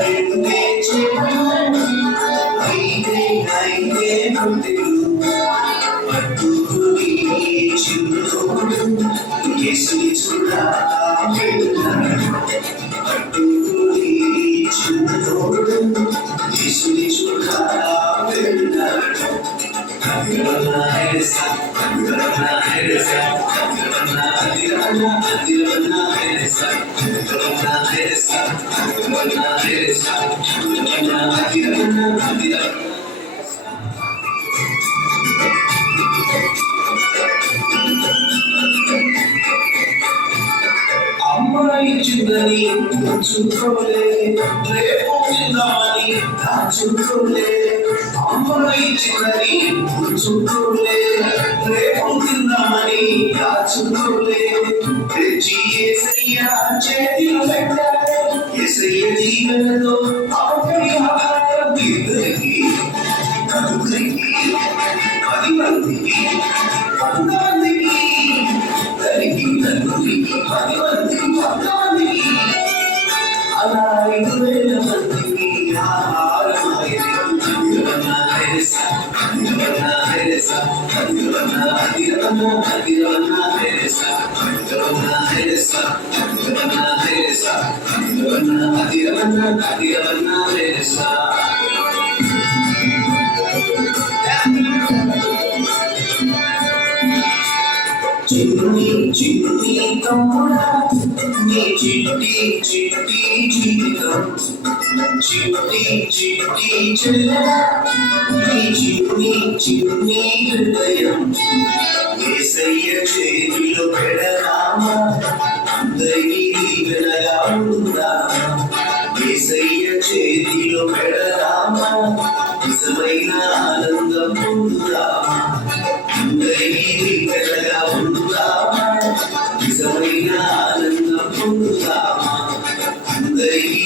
అయితే చెడు అయితే పుట్టెడు పట్టుకుని చిన్నోడు యేసుని చూడా వెళ్ళాడు పట్టుకుని చిన్నోడు యేసుని చూడా వెళ్ళాడు అమ్మాయి చిందని చూసుకోలే రేపు చిందామని దాచుకోలే అమ్మాయి చిందని చూసుకోలే రేపు తిందామని దాచుకోలే తెచ్చి ఏసయ్య చేతిలో పెట్టాడు ఏసయ్య జీవనలో ఆకలి ఆహారం ఇద్దరికి నలుగురికి 10 మందికి 100 మందికి తరికి నలుగురికి 10 మందికి 100 మందికి అలా 5,000 మందికి ఆహారమాయే చిన్ని చిన్ని తమ్ముడా నీ చిట్టి చిట్టి జీవితం చిట్టి చిట్టి చెల్లెలా నీ చిన్ని చిన్ని హృదయం యేసయ్య చేతిలో పెడదామా అందరికీ దీవెనగా ఉందామా యేసయ్య చేతిలో పెడదామా నిజమైన ఆనందం పొందుదామా అందరికీ దీవెనగా ఉందామా నిజమైన ఆనందం పొందుదామా అందరికీ